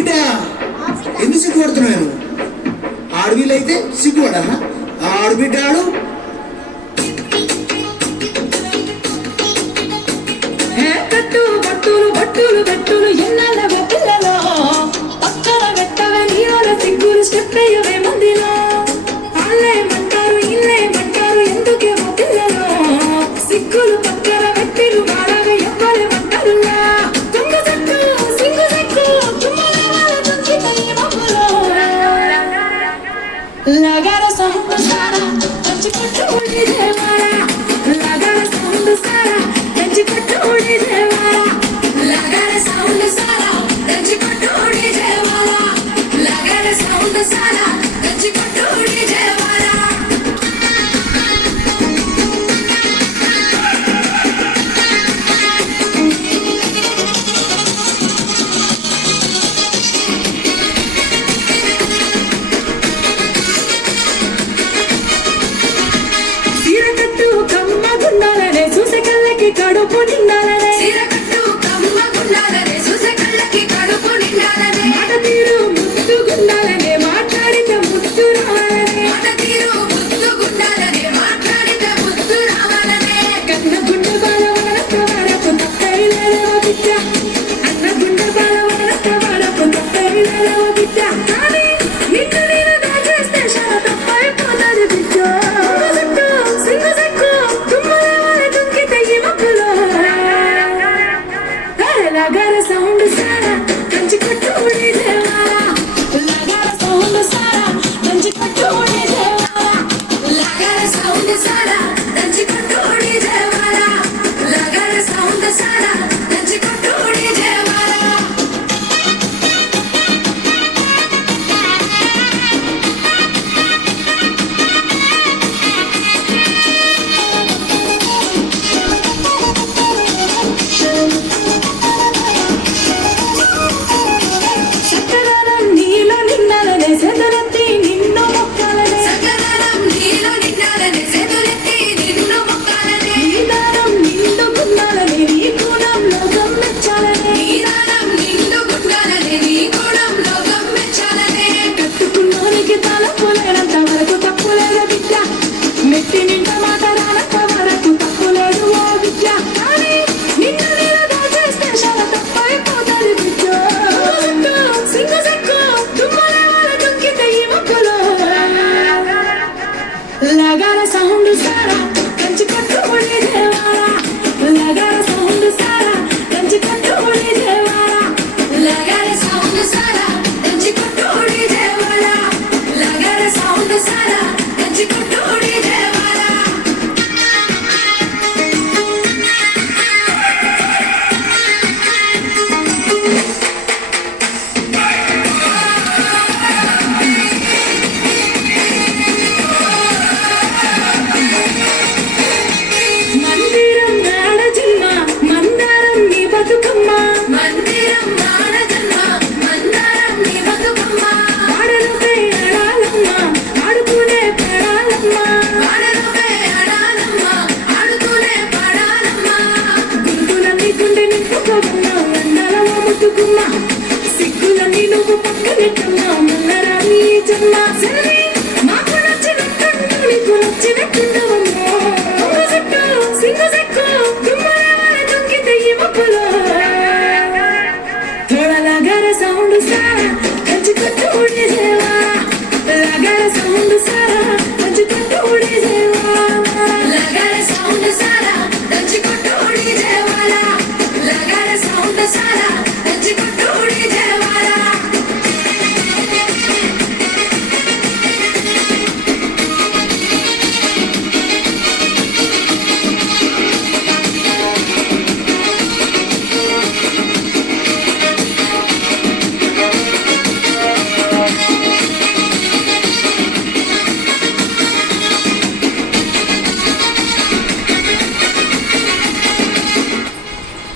బిడ్డ ఎందుకు సిగ్గుపడుతున్నాను? ఆడవిలైతే సిగ్గుపడా? ఆడబిడ్డాడు కట్టు బట్టులు బట్టులు బట్టులు ఎన్నాళ్ళ పిల్లలో పక్కన పెట్టవే నీళ్ళ సిగ్గులు స్టెప్ అయ్యవే మందిలో వాళ్ళేమంటారు ఇల్లేమంటారు ఎందుకేమో పిల్లలో సిగ్గులు పక్కన పెట్టిరు వాళ్ళగా ఎవ్వరేమంటారులా తుంగ చెట్టు సింగు చెట్టు చుమ్మలే వాళ్ళ తుంచితయ్య మబ్బులో లగార సౌండ్ సారా కంచి పట్టు ఉండి దేవారా లగార సౌండ్ సారా కంచి పట్టు ఉండి దేవారా లగార సౌండ్ సారా కంచి పట్టు ఉండి దేవారా లగార సౌండ్ సారా కంచి పట్టు ఉండి దేవారా సీరకట్టు కమ్మగుండాలనే చూసే కళ్ళకి కడుపు నిండాలనే సీరకట్టు కమ్మగుండాలనే చూసే కళ్ళకి కడుపు నిండాలనే మాట తీరు ముద్దుగుండాలనే మాట్లాడితే ముద్దు రావాలనే మాట తీరు ముద్దుగుండాలనే మాట్లాడితే ముద్దు రావాలనే కన్న గుండె బాల వనక వరకు తప్పైలేవో బిడ్డ అన్న గుండె బాల వనక వరకు తప్పైలేవో బిడ్డ కానీ నిన్ను నేను దాచేస్తే చాలా తప్పైపోతుంది బిడ్డ సింగు చెక్కు తుమ్మలే వాళ్ళ తుంకితే ఈ మబ్బులో లగార సౌండ్ సారా కంచి కట్టు ఉండి దేవారా లగార సౌండ్ సారా కంచి కట్టు ఉండి దేవారా లగార సౌండ్ సారా కంచి కట్టు ఉండి దేవారా లగార సౌండ్ సారా కంచి కట్టు ఉండి దేవారా సకరారం నీలో నిన్నాలనే సెదరెత్తి నిన్ను మొక్కాలనే సకరారం నీలో నిన్నాలనే సెదరెత్తి నిన్ను మొక్కాలనే నీదారం నిండు గున్నాలనే నీ గుణం లోకం మెచ్చాలనే నీదారం నిండు గున్నాలనే నీ గుణం లోకం మెచ్చాలనే కట్టుకున్నానికి తలపులేనంత వరకు తప్పులేదు బిడ్డ మెట్టి నిండా మాట రానంత వరకు తప్పులేదు ఓ బిడ్డ కానీ నిన్ను నేను దాచేస్తే చాలా తప్పైపోతుంది బిడ్డ సింగు చెక్కు తుమ్మలే వాళ్ళ తుంకితే ఈ మబ్బులో లగార సౌండ్ సారా కంచి కట్టు ఉండి దేవారా లగార సౌండ్ సారా కంచి కట్టు ఉండి దేవారా లగార సౌండ్ సారా కంచి కట్టు ఉండి దేవారా లగార సౌండ్ సారా కంచి కట్టు ఉండి దేవారా మందిరం నాడజన్మ మందారం నీ బతుకమ్మ మందిరం నాడజన్మ మందారం నీ బతుకమ్మ వాడలపై అడాలమ్మ ఆడుకునే పడాలమ్మ వాడలపై అడాలమ్మ ఆడుకునే పడాలమ్మ గుంటులన్నీ గుండె నింపుకోవమ్మ మండలమ్మ ముట్టుకుమ్మ సిగ్గులన్నీ నువ్వు పక్కనెట్టమ్మ ముందరా నీ జన్మ సరే మాకు నచ్చినట్టు నీకు నచ్చినట్టుండవమ్మో సింగు చెక్కు తుమ్మలే వాళ్ళ తుంకితే ఈ మబ్బులో थोड़ा लगा रे साउंड सारा